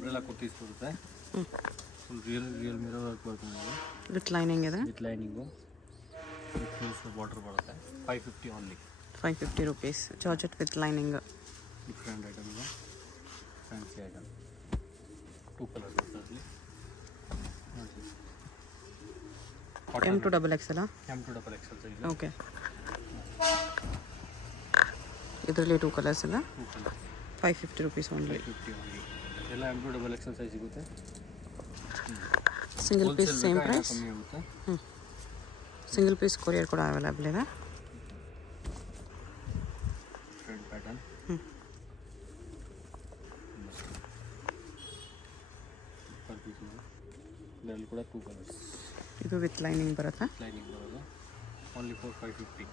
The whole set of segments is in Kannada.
ಅಂಬ್ರೆಲಾ ಕುರ್ತೀಸ್ ಬರುತ್ತೆ. ಫುಲ್ ರಿಯಲ್ ಮಿರರ್ ವರ್ಕ್ ಬರುತ್ತೆ ನಿಮಗೆ. ವಿತ್ ಲೈನಿಂಗ್ ಇದೆ. With lining with loose border ಬರುತ್ತೆ. 550 only. 550 rupees. Georgette with lining. Different item ಇದೆ. Fancy item. 2 ಕಲರ್ಸ್ ಬರ್ತದೆ. M to XXL. M to XXL size. Okay. ಇದರಲ್ಲಿ 2 ಕಲರ್ಸ್ ಇದೆ. 2 ಕಲರ್ಸ್. 550 rupees only. 550 ಓನ್ಲಿ. ಎಲ್ಲ M to XXL ಸೈಜ್ ಸಿಗುತ್ತೆ. Single piece same price. ಕಮ್ಮಿ ಆಗುತ್ತೆ. ಸಿಂಗಲ್ ಪೀಸ್ ಕೊರಿಯರ್ ಕೂಡ ಅವೈಲೇಬಲ್ ಇದೆ. Front pattern. ಪರ್ ಪೀಸ್ ಇದರಲ್ಲಿ ಕೂಡ 2 ಕಲರ್ಸ್. ಇದು ವಿತ್ ಲೈನಿಂಗ್ ಬರುತ್ತೆ. ಲೈನಿಂಗ್ ಬರೋದು ಓನ್ಲಿ ಫಾರ್ 550.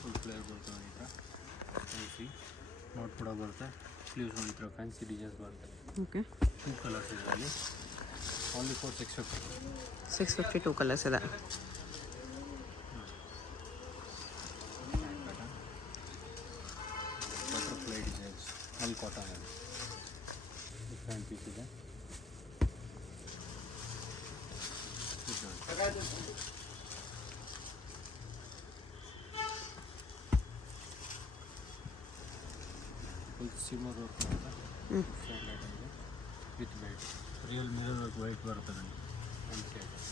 ಫುಲ್ ಫ್ಲೇರ್ ಬರುತ್ತೆ ನೋಡಿ. ಈ ಥರ ಫ್ಯಾನ್ಸಿ ನೋಟ್ ಕೂಡ ಬರುತ್ತೆ. ಸ್ಲೀವ್ಸ್ ನೋಡಿ, ಈ ಥರ ಫ್ಯಾನ್ಸಿ ಡಿಸೈನ್ಸ್ ಬರುತ್ತೆ. ಓಕೆ. 2 ಕಲರ್ಸ್ ಇದರಲ್ಲಿ ಓನ್ಲಿ ಫಾರ್ 650. 650 2 ಕಲರ್ಸ್ ಇದೆ. ಬಟರ್ಫ್ಲೈ ಡಿಸೈನ್ಸ್ ಅಲ್ಲಿ ಕಾಟನ್ ಇದೆ. ಡಿಫ್ರೆಂಟ್ ಪೀಸ್ ಇದೆ. ಫುಲ್ ಸಿಮರ್ ವರ್ಕ್ ಬರುತ್ತೆ. ಡಿಫ್ರೆಂಟ್ ಐಟಮ್ ಇದೆ with white. Real mirror work white ಬರುತ್ತೆ ನನಗೆ. ಫ್ಯಾನ್ಸಿ ಐಟಮ್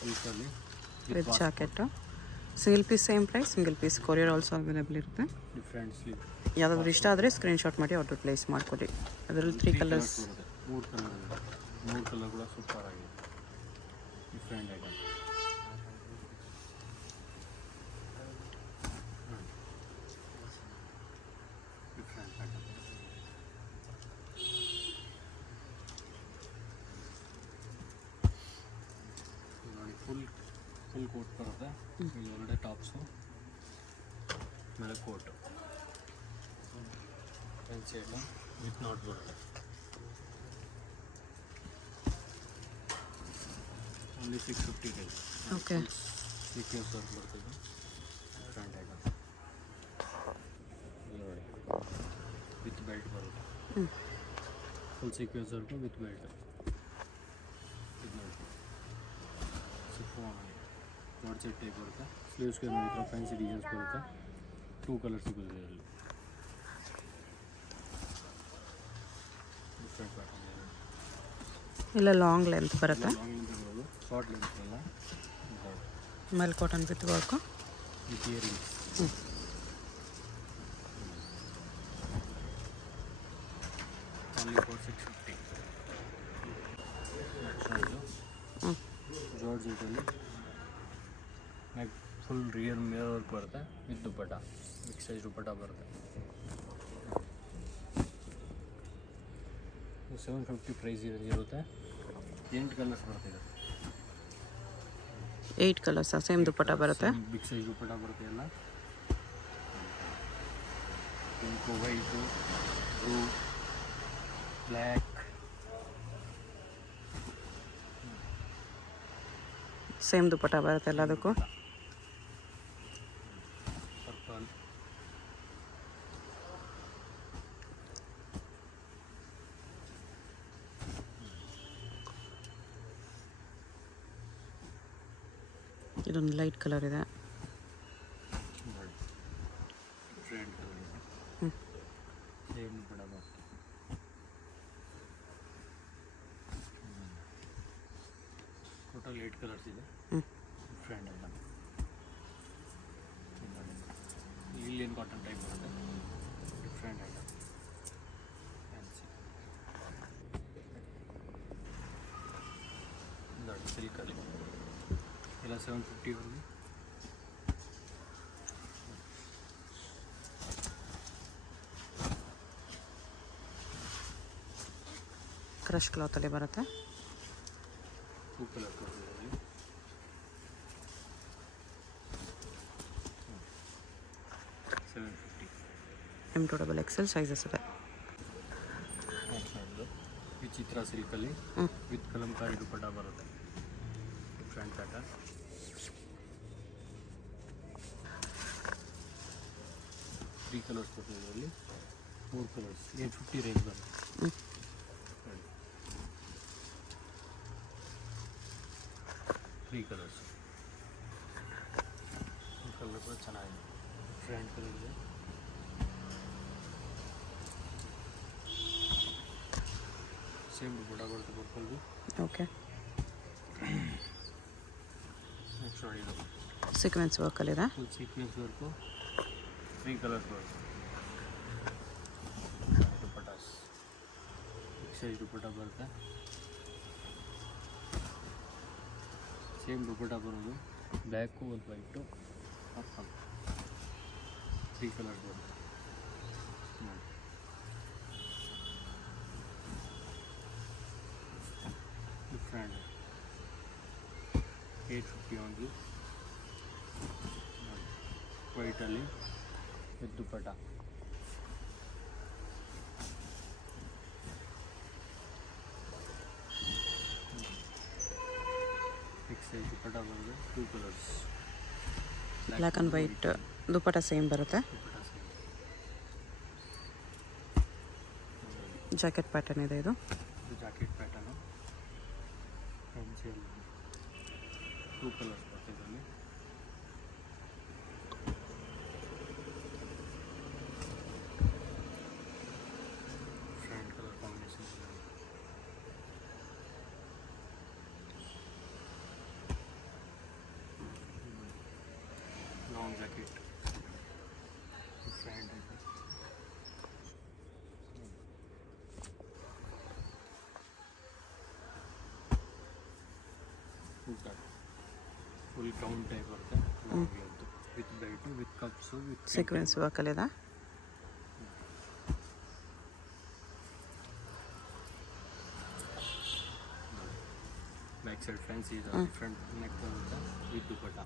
ಸಿಲ್ಕಲ್ಲಿ with jacket. Single piece same price. Single piece courier also available ಇರುತ್ತೆ. Different sleeve. ಯಾವುದಾದ್ರು ಇಷ್ಟ ಆದರೆ ಸ್ಕ್ರೀನ್ಶಾಟ್ ಮಾಡಿ ಆರ್ಡರ್ ಪ್ಲೇಸ್ ಮಾಡಿಕೊಡಿ. ಅದರಲ್ಲಿ 3 ಕಲರ್ಸ್. 3 ಕಲರ್ ಇದೆ. 3 ಕಲರ್ ಕೂಡ ಸೂಪರ್ ಆಗಿದೆ. Different item. ಡಿಫ್ರೆಂಟ್ ಐಟಮ್ ನೋಡಿ. ಫುಲ್ ಕೋಟ್ ಬರುತ್ತೆ. ಇಲ್ಲಿ ಒಳಗಡೆ ಟಾಪ್ಸು, ಮೇಲೆ coat. Fancy item with knot ಬರುತ್ತೆ. Only 650 guys. Okay. Sequence work ಬರ್ತದೆ. ಡಿಫ್ರೆಂಟ್ ಐಟಮ್ ನೋಡಿ. ವಿತ್ ಬೆಲ್ಟ್ ಬರುತ್ತೆ. Full sequence work with belt. ಇದು ನೋಡಿ ಸಿಫೋನ್ ಜಾರ್ಜೆಟ್ ಟೈಪ್ ಬರುತ್ತೆ. ಸ್ಲೀವ್ಸ್ಗೆ ನೋಡಿ, ಈ ಥರ ಫ್ಯಾನ್ಸಿ ಡಿಸೈನ್ಸ್ ಬರುತ್ತೆ. 2 ಕಲರ್ಸ್ ಸಿಗುತ್ತೆ ಇದರಲ್ಲಿ. ಡಿಫ್ರೆಂಟ್ ಪ್ಯಾಟರ್ನ್ ಇಲ್ಲ ಲಾಂಗ್ ಲೆಂತ್ ಬರುತ್ತೆ. ಲಾಂಗ್ ಲೆಂತ್ ಬರೋದು, ಶಾರ್ಟ್ ಲೆಂತ್ ಅಲ್ಲ. ಮೇಲ್ cotton with work with earrings. Only for 650. ಜಾರ್ಜೆಟಲ್ಲಿ neck full real mirror work ಬರುತ್ತೆ with dupatta. Big size dupatta ಬರುತ್ತೆ. 750 ಪ್ರೈಸ್ ಇರುತ್ತೆ. 8 ಕಲರ್ಸ್ ಬರ್ತಿದೆ. 8 ಕಲರ್ಸ್ ಸೇಮ್ ದುಪ್ಪಟ್ಟ ಬರುತ್ತೆ. ಬಿಗ್ ಸೈಜ್ ದುಪ್ಪಟ್ಟ ಬರುತ್ತೆ. ಎಲ್ಲ pink, white, blue, black. Same dupatta ಬರುತ್ತೆ ಎಲ್ಲದಕ್ಕೂ. ಪರ್ಪಲ್. ಇದೊಂದು ಲೈಟ್ ಕಲರ್ ಇದೆ. ಡಿಫ್ರೆಂಟ್ ಕಲರ್ ಇದೆ. ಸೇಮ್ ಕೂಡ ಬರುತ್ತೆ. ಟೋಟಲ್ 8 ಕಲರ್ಸ್ ಇದೆ. Different item. ಲಿಲಿಯನ್ ಕಾಟನ್ ಟೈಪ್ ಬರುತ್ತೆ. Different item. ಫ್ಯಾನ್ಸಿ ನೋಡಿ. ಸಿಲ್ಕಲ್ಲಿ ಎಲ್ಲ 750 ಓನ್ಲಿ. ಕ್ರಶ್ ಕ್ಲಾತಲ್ಲಿ ಬರುತ್ತೆ. 2 ಕಲರ್ ಕೊಡ್ತೀವಿ. 750. M to XXL ಸೈಜಸ್ ಇದೆ. ವಿಚಿತ್ರ ಸಿಲ್ಕಲ್ಲಿ ವಿತ್ ಕಲಂಕಾರಿ ದುಪ್ಪಟ್ಟ ಬರುತ್ತೆ. Different pattern. 3 ಕಲರ್ಸ್ ಬರ್ತದೆ ಇದರಲ್ಲಿ, 4 ಕಲರ್ಸ್, 850 ರೇಂಜ್ ಬರುತ್ತೆ. ಹ್ಞೂ 3 ಕಲರ್ಸ್. ಕಲರ್ ಕೂಡ ಚೆನ್ನಾಗಿದೆ, ಫ್ರಂಟ್ ಕಲರ್ ಇದೆ. ಸೇಮ್ ದುಪ್ಪಟ್ಟ ಬರುತ್ತೆ ಪರ್ಪಲ್ದು. ಓಕೆ. ನೆಕ್ಸ್ಟ್ ನೋಡಿ ಇದು ಸೀಕ್ವೆನ್ಸ್ ವರ್ಕಲ್ಲಿದೆ. ಫುಲ್ ಸೀಕ್ವೆನ್ಸ್ ವರ್ಕು, 3 ಕಲರ್ಸ್ ಬರುತ್ತೆ. ದುಪ್ಪಟ್ಟಾಸ್ ಬಿಗ್ ಸೈಜ್ ದುಪ್ಪಟ್ಟ ಬರುತ್ತೆ. ಸೇಮ್ ದುಪ್ಪಟ್ಟ ಬರೋದು, ಬ್ಲ್ಯಾಕು ಒಂದು ವೈಟು ಪರ್ಪಲ್, 3 ಕಲರ್ಸ್ ಬರುತ್ತೆ. ಡಿಫ್ರೆಂಟ್ 850 ಒಂದು ವೈಟಲ್ಲಿ ವಿತ್ ದುಪ್ಪಟ್ಟ. ಫಿಕ್ಸ್ ಸೈಜ್ ದುಪ್ಪಟ್ಟ ಬರೋದು, 2 colours, black and white dupatta same ಬರುತ್ತೆ. ದುಪ್ಪಟ್ಟ ಸೇಮ್. ಜಾಕೆಟ್ ಪ್ಯಾಟರ್ನ್ ಇದೆ ಇದು. ಇದು ಜಾಕೆಟ್ ಪ್ಯಾಟರ್ನು, ಫ್ಯಾನ್ಸಿಯಲ್ಲಿ 2 ಕಲರ್ಸ್ ಬರ್ತದೆ ಇದರಲ್ಲಿ. ಫ್ರಂಟ್ ಕಲರ್ ಕಾಂಬಿನೇಷನ್ ಇದೆ. ಲಾಂಗ್ ಜಾಕೆಟ್, ಫ್ರಂಟ್ ಇದೆ. ಫುಲ್ ಗೌನ್ ಟೈಪ್ ಬರುತ್ತೆ, long with belt, with cups, with sequence ವರ್ಕಲ್ಲಿದೆ. ಬ್ಯಾಕ್ ಸೈಡ್ ಫ್ಯಾನ್ಸಿ ಇದೆ, ಫ್ರಂಟ್ ನೆಕ್ ಬರುತ್ತೆ with dupatta.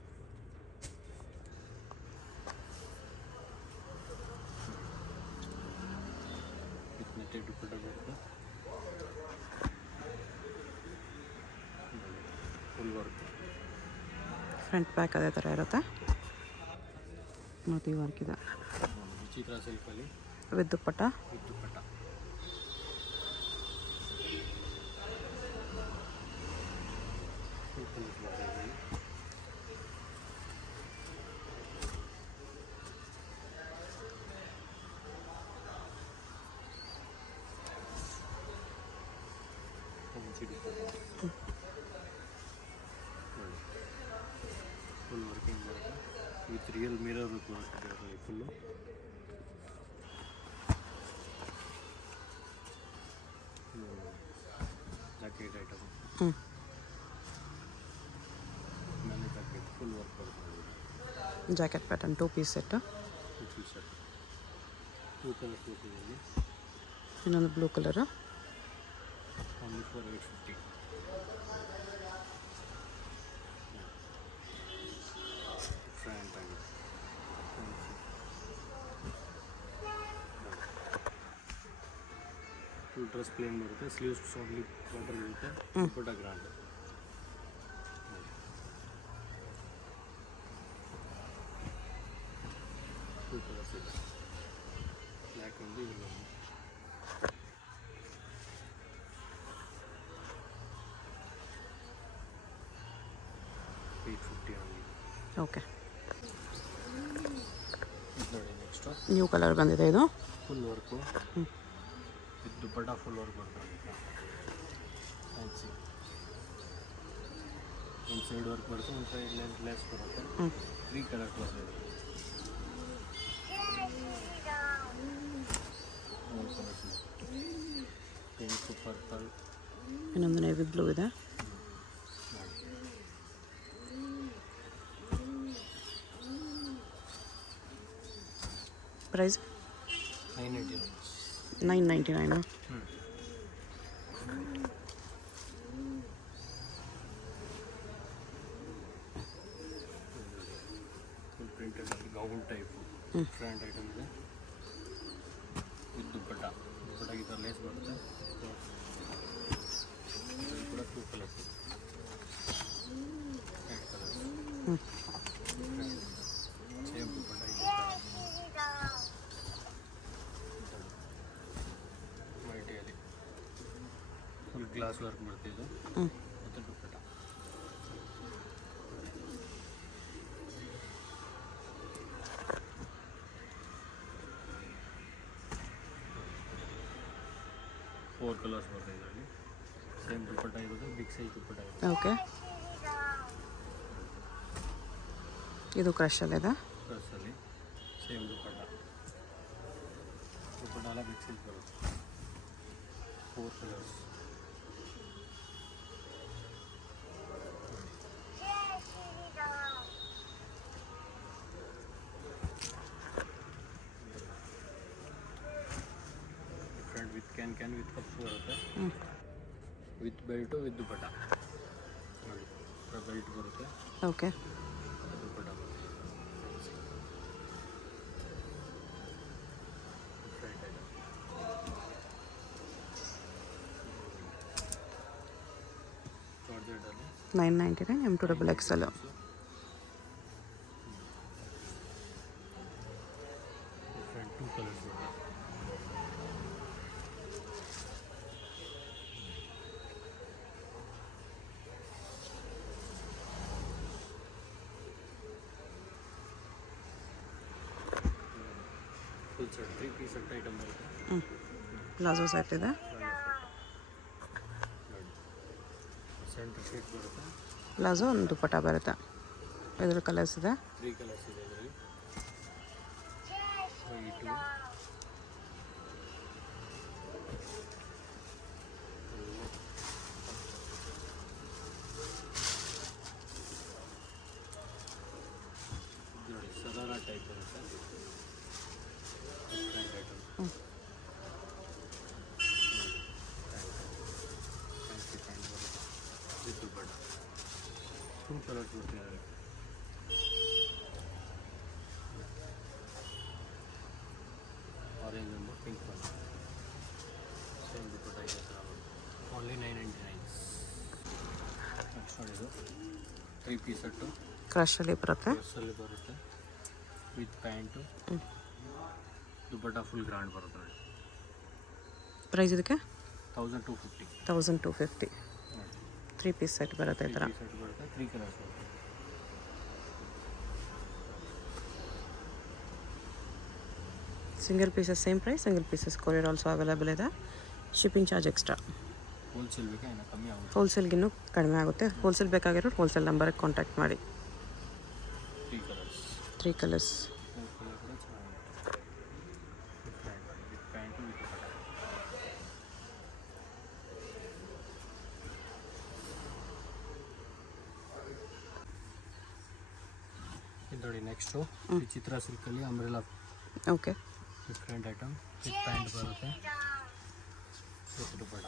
With netted dupatta ಬರುತ್ತೆ. ಫುಲ್ ವರ್ಕ್, ಫ್ರಂಟ್ ಬ್ಯಾಕ್ ಅದೇ ಥರ ಇರುತ್ತೆ. ಮತ್ತು ಈ ವರ್ಕ್ ಇದೆ ವಿಚಿತ್ರ ಸಿಲ್ಕಲ್ಲಿ with dupatta. With dupatta. Full colours ಬರ್ತದೆ ಇದರಲ್ಲಿ. ಫ್ಯಾನ್ಸಿ ದುಪ್ಪಟ್ಟ ಫುಲ್ ವರ್ಕಿಂಗ್ ಬರುತ್ತೆ, ವಿತ್ ರಿಯಲ್ ಮಿರರ್ ಬರುತ್ತೆ ಇದರಲ್ಲಿ ಫುಲ್ಲು. ಜಾಕೆಟ್ ಐಟಮ್, ಹ್ಞೂ ಮೇಲೆ ಜಾಕೆಟ್ ಫುಲ್ ವರ್ಕ್ ಬರುತ್ತೆ. Jacket pattern 2 piece set. 2 piece set, 2 colours ಬರ್ತದೆ ಇದರಲ್ಲಿ. ಇನ್ನೊಂದು blue colour. Only for 850. Front ಆಗಿ ಫುಲ್ ಡ್ರೆಸ್ ಪ್ಲೇನ್ ಬರುತ್ತೆ, ಸ್ಲೀವ್ಸ್ ಓನ್ಲಿ ಬಾರ್ಡರ್ ಇರುತ್ತೆ, ದುಪ್ಪಟ್ಟ ಗ್ರಾಂಡ್. ಟೂ ಕಲರ್ಸ್ ಇದೆ, ಬ್ಲ್ಯಾಕ್ ಒಂದು ಇಲ್ಲೊಂದು. $850 only. ಓಕೆ. ಇದು ನೋಡಿ ನೆಕ್ಸ್ಟು ನ್ಯೂ ಕಲರ್ ಬಂದಿದೆ ಇದು. Full work with dupatta, full work ಬರ್ತದೆ. ಫ್ಯಾನ್ಸಿ ಒಂದು ಸೈಡ್ ವರ್ಕ್ ಬರುತ್ತೆ, ಒಂದು ಸೈಡ್ ಲೆಸ್ ಬರುತ್ತೆ. 3 ಕಲರ್ಸ್ ಬರ್ತದೆ. 3 ಕಲರ್ಸ್ ಇದೆ, ಪಿಂಕ್, ಪರ್ಪಲ್, ಇನ್ನೊಂದು ನೇವಿ ಬ್ಲೂ ಇದೆ. Price $999. Full printed gown type front item ಇದೆ ವಿತ್ ದುಪ್ಪಟ್ಟ. ದುಪ್ಪಟ್ಟಾಗಿ ಈ ಥರ ಲೇಸ್ ಬರುತ್ತೆ. ಇದು ಕೂಡ 2 ಕಲರ್ಸ್ ಇದೆ, 8 ಕಲರ್ಸ್. ಸೇಮ್ ದುಪ್ಪಟ್ಟ ಇದೆ. ಗ್ಲಾಸ್ ವರ್ಕ್ ಬರ್ತಿದ್ದು ಹ್ಞೂ ಮತ್ತು ದುಪ್ಪಟ್ಟ. ಫೋರ್ ಕಲರ್ಸ್ ಬರ್ತಾ ಇದರಲ್ಲಿ. ಸೇಮ್ ದುಪ್ಪಟ್ಟ ಇರೋದು, ಬಿಗ್ ಸೈಜ್ ದುಪ್ಪಟ್ಟ ಇರೋದು. ಓಕೆ. ಇದು ಕ್ರಷಲ್ಲಿದೆ. ಡ್ರೆಸ್ಸಲ್ಲಿ ಸೇಮ್ ದುಪ್ಪಟ್ಟ ಎಲ್ಲ ಬಿಗ್ ಸೈಜ್ ಬರುತ್ತೆ. Four colours. Different with can with cups ಬರುತ್ತೆ. ವಿತ್ ಬೆಲ್ಟು ವಿತ್ ದುಪ್ಪಟ್ಟ ನೋಡಿ. ಬೆಲ್ಟ್ ಬರುತ್ತೆ, ಓಕೆ. ದುಪ್ಪಟ್ಟ ಬರುತ್ತೆ. ಡಿಫ್ರೆಂಟ್ ಇದೆ. ಜಾರ್ಜೆಟಲ್ಲಿ $9.99 M2 XL. Different two colours ಬರುತ್ತೆ. Full set 3 piece set item ಬರುತ್ತೆ. ಪ್ಲಾಜೋ ಸೆಟ್ ಇದೆ. ನೋಡಿ ಸೆಂಟರ್ ಶೇಟ್ ಬರುತ್ತೆ. ಪ್ಲಾಜೋ ಒಂದು ದುಪ್ಪಟ್ಟ ಬರುತ್ತೆ. ಇದ್ರ ಕಲರ್ಸ್ ಇದೆ. 3 ಕಲರ್ಸ್ ಇದೆ ಇದರಲ್ಲಿ. ವೈಟು, ನೋಡಿ ಸರಾರ ಟೈಪ್ ಬರುತ್ತೆ. Different item. ಫ್ಯಾನ್ಸಿ ಪ್ಯಾಂಟ್ ಬರುತ್ತೆ ವಿತ್ ದುಪ್ಪಟ್ಟ. 2 ಕಲರ್ಸ್ ಬರ್ತಿದ್ದಾರೆ. ಆರೆಂಜ್ ಒಂದು ಪಿಂಕ್ ಒಂದು. ಸೇಮ್ ದುಪ್ಪಟ್ಟ ಇದೆ ಥರ ಬರುತ್ತೆ. ಓನ್ಲಿ $9.99. ನೆಕ್ಸ್ಟ್ ನೋಡಿದ್ದು 3 ಪೀಸ್ ಸೆಟ್ಟು ಕ್ರಷಲ್ಲಿ ಬರುತ್ತೆ. ಡ್ರೆಸ್ಸಲ್ಲಿ ಬರುತ್ತೆ with pant. Dupatta full grand ಬರುತ್ತೆ ನೋಡಿ. ಪ್ರೈಸ್ ಇದಕ್ಕೆ 1250. 1250. 3 ಪೀಸ್ ಸೆಟ್ ಬರುತ್ತೆ ಈ ಥರ. 3 ಸೆಟ್ ಬರುತ್ತೆ. 3 ಕಲರ್ಸ್ ಬರುತ್ತೆ. Single pieces same price. Single pieces courier also available ಇದೆ. Shipping charge extra. ಹೋಲ್ಸೇಲ್ ಬೇಕಾ ಇನ್ನೂ ಕಮ್ಮಿ ಆಗುತ್ತೆ. ಹೋಲ್ಸೇಲ್ಗಿನ್ನೂ ಕಡಿಮೆ ಆಗುತ್ತೆ. ಹೋಲ್ಸೇಲ್ ಬೇಕಾಗಿರೋರು ಹೋಲ್ಸೇಲ್ ನಂಬರ್ಗೆ ಕಾಂಟ್ಯಾಕ್ಟ್ ಮಾಡಿ. 3 ಕಲರ್ಸ್. 3 ಕಲರ್ಸ್. 4 ಕಲರ್ ಕೂಡ ಚೆನ್ನಾಗಿದೆ. Different with pant with dupatta. ಇದು ನೋಡಿ ನೆಕ್ಸ್ಟು ಚಿತ್ರ ಸಿಲ್ಕಲ್ಲಿ umbrella. Okay. Different item with pant ಬರುತ್ತೆ with dupatta.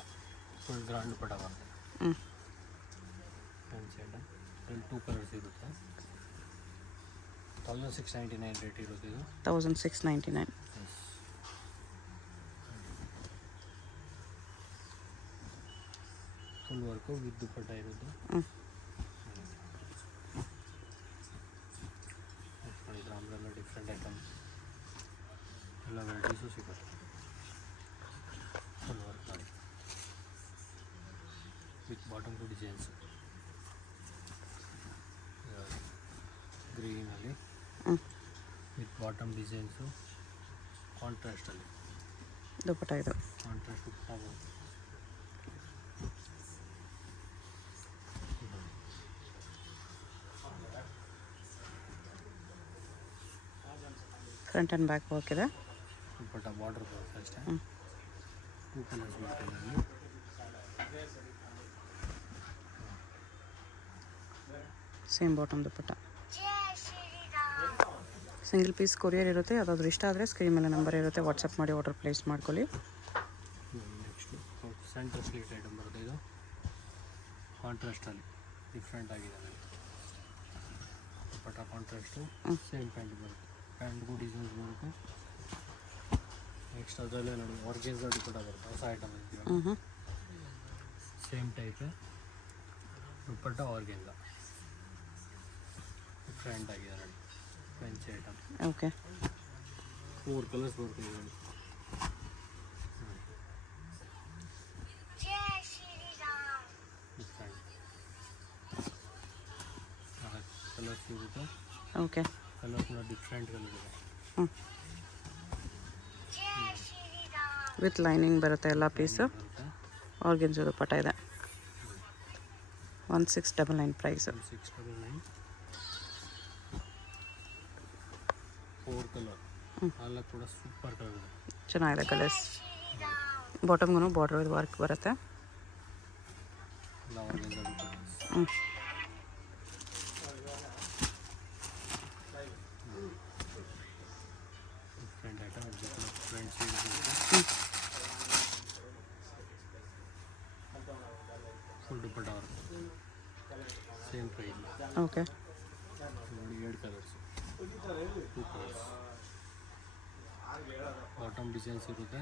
Full grand dupatta ಬರುತ್ತೆ. Fancy item. ಇದರಲ್ಲಿ 2 ಕಲರ್ಸ್ ಇರುತ್ತೆ. 1699 ರೇಟ್ ಇರುತ್ತೆ ಇದು. 1699. ಫುಲ್ ವರ್ಕು ವಿತ್ ದುಪ್ಪಟ್ಟ ಇರುತ್ತೆ. ಮಾಡಿದ್ರೆ ಅಂಬ್ರೆಲ್ಲ ಡಿಫ್ರೆಂಟ್ ಐಟಮ್ ಎಲ್ಲ ವೆರೈಟೀಸು ಸಿಗುತ್ತೆ. ಫುಲ್ ವರ್ಕ್ ಮಾಡಿ ವಿತ್ ಬಾಟಮ್ ಟು ಡಿಸೈನ್ಸು. ಗ್ರೀನಲ್ಲಿ ವಿತ್ ಬಾಟಮ್ ಡಿಸೈನ್ಸು ಕಾಂಟ್ರಾಸ್ಟಲ್ಲಿ. ದುಪ್ಪಟ್ಟ ಇದು. Contrast dupatta. Front and back work ಇದೆ. ದುಪ್ಪಟ್ಟ ಬಾರ್ಡರ್ ಬರುತ್ತೆ ಅಷ್ಟೇ. 2 ಕಲರ್ಸ್ ಬರುತ್ತೆ ಇದರಲ್ಲಿ. Same bottom dupatta. Single piece courier ಇರುತ್ತೆ. ಯಾವುದಾದ್ರೂ ಇಷ್ಟ ಆದರೆ ಸ್ಕ್ರೀನ್ ಮೇಲೆ ನಂಬರ್ ಇರುತ್ತೆ, ವಾಟ್ಸಪ್ ಮಾಡಿ ಆರ್ಡರ್ ಪ್ಲೇಸ್ ಮಾಡ್ಕೊಳ್ಳಿ. ನೆಕ್ಸ್ಟು ಸೆಂಟರ್ ಸ್ಲೀಟ್ ಐಟಮ್ ಬರುತ್ತೆ. ಇದು ಕಾಂಟ್ರಾಸ್ಟಲ್ಲಿ ಡಿಫ್ರೆಂಟ್ ಆಗಿದೆ ನನಗೆ. ದುಪ್ಪಟ್ಟ ಕಾಂಟ್ರಾಸ್ಟು. ಸೇಮ್ ಪ್ಯಾಂಟ್ ಬರುತ್ತೆ. ಪ್ಯಾಂಟ್ಗೂ ಡಿಸೈನ್ಸ್ ಬರುತ್ತೆ. ನೆಕ್ಸ್ಟ್ ಅದರಲ್ಲೇ ನೋಡಿ ಆರ್ಗೆನ್ಸಾ ದುಪ್ಪಟ್ಟ ಬರುತ್ತೆ. ಹೊಸ ಐಟಮ್ ಐತಿ. ಸೇಮ್ ಟೈಪೇ ದುಪ್ಪಟ್ಟ ಆರ್ಗೆನ್ಸಾ. ಡಿಫ್ರೆಂಟ್ ಆಗಿದೆ ನೋಡಿ. French item. ಓಕೆ. 4 ಕಲರ್ಸ್ ಬರುತ್ತೆ ಇದರಲ್ಲಿ. ಕಲರ್ಸ್ ಇರುತ್ತೆ. ಓಕೆ. ಕಲರ್ ಕೂಡ ಡಿಫ್ರೆಂಟ್ ಕಲರ್ ಇದೆ. ಹ್ಞೂ ವಿತ್ ಲೈನಿಂಗ್ ಬರುತ್ತೆ ಎಲ್ಲ ಪೀಸು. ಬರುತ್ತೆ. ಆರ್ಗೆನ್ಜಾ ದುಪ್ಪಟ್ಟ ಇದೆ. 1699 ಪ್ರೈಸು. 1699. 4 ಕಲರ್ ಎಲ್ಲ ಕೂಡ ಸೂಪರ್ ಕಲರ್ ಇದೆ. ಚೆನ್ನಾಗಿದೆ ಕಲರ್ಸ್. ಬಾಟಮ್ಗೂ ಬಾರ್ಡರ್ ವರ್ಕ್ ಬರುತ್ತೆ. ಎಲ್ಲ ಆರ್ಗೆನ್ಜಾ ಕಲರ್ಸ್. ಹ್ಞೂ ಡಿಫ್ರೆಂಟ್ ಐಟಮ್ ಡಿಫ್ರೆಂಟ್ ಸೀಡ್ಸ್ ಇರುತ್ತೆ. ಫುಲ್ ದುಪ್ಪಟ್ಟ ವರ್ಕ್ ಸೇಮ್ ಪ್ರೈಸ್. ಓಕೆ. ನೋಡಿ 2 ಕಲರ್ಸ್ 2 ಕಲರ್ಸ್. ಬಾಟಮ್ ಡಿಸೈನ್ಸ್ ಇರುತ್ತೆ.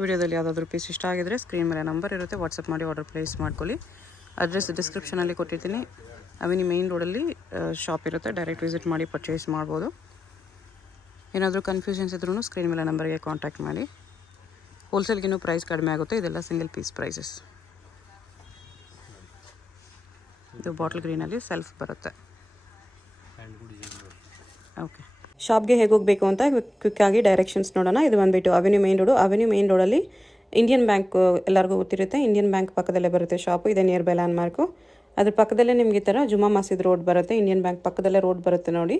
ವಿಡಿಯೋದಲ್ಲಿ ಯಾವುದಾದ್ರೂ ಪೀಸ್ ಇಷ್ಟ ಆಗಿದ್ರೆ ಸ್ಕ್ರೀನ್ ಮೇಲೆ ನಂಬರ್ ಇರುತ್ತೆ, ವಾಟ್ಸಪ್ ಮಾಡಿ ಆರ್ಡರ್ ಪ್ಲೇಸ್ ಮಾಡ್ಕೊಳ್ಳಿ. ಅಡ್ರೆಸ್ ಡಿಸ್ಕ್ರಿಪ್ಷನಲ್ಲಿ ಕೊಟ್ಟಿರ್ತೀನಿ. ಅವಿನಿ ಮೇನ್ ರೋಡಲ್ಲಿ ಶಾಪ್ ಇರುತ್ತೆ, ಡೈರೆಕ್ಟ್ ವಿಸಿಟ್ ಮಾಡಿ ಪರ್ಚೇಸ್ ಮಾಡ್ಬೋದು. ಏನಾದರೂ ಕನ್ಫ್ಯೂಷನ್ಸ್ ಇದ್ರೂ ಸ್ಕ್ರೀನ್ ಮೇಲೆ ನಂಬರ್ಗೆ ಕಾಂಟ್ಯಾಕ್ಟ್ ಮಾಡಿ. ಹೋಲ್ಸೇಲ್ಗಿನ್ನೂ ಪ್ರೈಸ್ ಕಡಿಮೆ ಆಗುತ್ತೆ. ಇದೆಲ್ಲ ಸಿಂಗಲ್ ಪೀಸ್ ಪ್ರೈಸಸ್. ಇದು ಬಾಟಲ್ ಗ್ರೀನಲ್ಲಿ ಸೆಲ್ಫ್ ಬರುತ್ತೆ. ಓಕೆ. ಶಾಪ್ಗೆ ಹೇಗೆ ಹೋಗಬೇಕು ಅಂತ ಕ್ವಿಕ್ಕಾಗಿ ಡೈರೆಕ್ಷನ್ಸ್ ನೋಡೋಣ. ಇದು ಬಂದುಬಿಟ್ಟು avenue main road. Avenue main ರೋಡಲ್ಲಿ ಇಂಡಿಯನ್ ಬ್ಯಾಂಕ್ ಎಲ್ಲರಿಗೂ ಗೊತ್ತಿರುತ್ತೆ. ಇಂಡಿಯನ್ ಬ್ಯಾಂಕ್ ಪಕ್ಕದಲ್ಲೇ ಬರುತ್ತೆ ಶಾಪು. ಇದೆ ನಿಯರ್ ಬೈ ಲ್ಯಾಂಡ್ ಮಾರ್ಕು. ಅದ್ರ ಪಕ್ಕದಲ್ಲೇ ನಿಮಗೆ ಈ ಥರ ಜುಮಾ ಮಸೀದ್ ರೋಡ್ ಬರುತ್ತೆ. ಇಂಡಿಯನ್ ಬ್ಯಾಂಕ್ ಪಕ್ಕದಲ್ಲೇ ರೋಡ್ ಬರುತ್ತೆ ನೋಡಿ.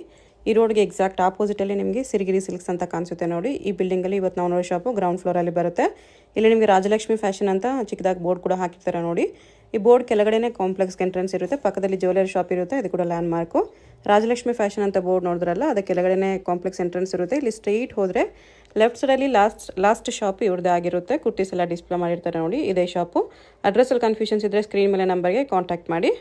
ಈ ರೋಡ್ಗೆ ಎಕ್ಸಾಕ್ಟ್ ಆಪೋಸಿಟಲ್ಲಿ ನಿಮಗೆ ಸಿರಿಗಿರಿ ಸಿಲ್ಕ್ಸ್ ಅಂತ ಕಾಣಿಸುತ್ತೆ ನೋಡಿ. ಈ ಬಿಲ್ಡಿಂಗಲ್ಲಿ ಇವತ್ತು ನಾವು ನೋಡೋ ಶಾಪು ಗ್ರೌಂಡ್ ಫ್ಲೋರಲ್ಲಿ ಬರುತ್ತೆ. ಇಲ್ಲಿ ನಿಮಗೆ ರಾಜಲಕ್ಷ್ಮಿ ಫ್ಯಾಷನ್ ಅಂತ ಚಿಕ್ಕದಾಗಿ ಬೋರ್ಡ್ ಕೂಡ ಹಾಕಿರ್ತಾರೆ ನೋಡಿ. ಈ ಬೋರ್ಡ್ ಕೆಳಗಡೆನೇ ಕಾಂಪ್ಲೆಕ್ಸ್ಗೆ ಎಂಟ್ರೆನ್ಸ್ ಇರುತ್ತೆ. ಪಕ್ಕದಲ್ಲಿ ಜ್ಯುವೆಲರಿ ಶಾಪ್ ಇರುತ್ತೆ. ಇದು ಕೂಡ ಲ್ಯಾಂಡ್ ಮಾರ್ಕು. ರಾಜಲಕ್ಷ್ಮಿ ಫ್ಯಾಷನ್ ಅಂತ ಬೋರ್ಡ್ ನೋಡಿದ್ರಲ್ಲ, ಅದಕ್ಕೆ ಕೆಳಗಡೆನೇ ಕಾಂಪ್ಲೆಕ್ಸ್ ಎಂಟ್ರೆನ್ಸ್ ಇರುತ್ತೆ. ಇಲ್ಲಿ ಸ್ಟ್ರೈಟ್ ಹೋದರೆ ಲೆಫ್ಟ್ ಸೈಡಲ್ಲಿ ಲಾಸ್ಟ್ ಶಾಪ್ ಇವ್ರದ್ದೇ ಆಗಿರುತ್ತೆ. ಕುರ್ತೀಸ್ ಎಲ್ಲ ಡಿಸ್ಪ್ಲೇ ಮಾಡಿರ್ತಾರೆ ನೋಡಿ. ಇದೇ ಶಾಪು. ಅಡ್ರೆಸ್ಸಲ್ಲಿ ಕನ್ಫ್ಯೂಷನ್ಸ್ ಇದ್ದರೆ ಸ್ಕ್ರೀನ್ ಮೇಲೆ ನಂಬರ್ಗೆ ಕಾಂಟ್ಯಾಕ್ಟ್ ಮಾಡಿ.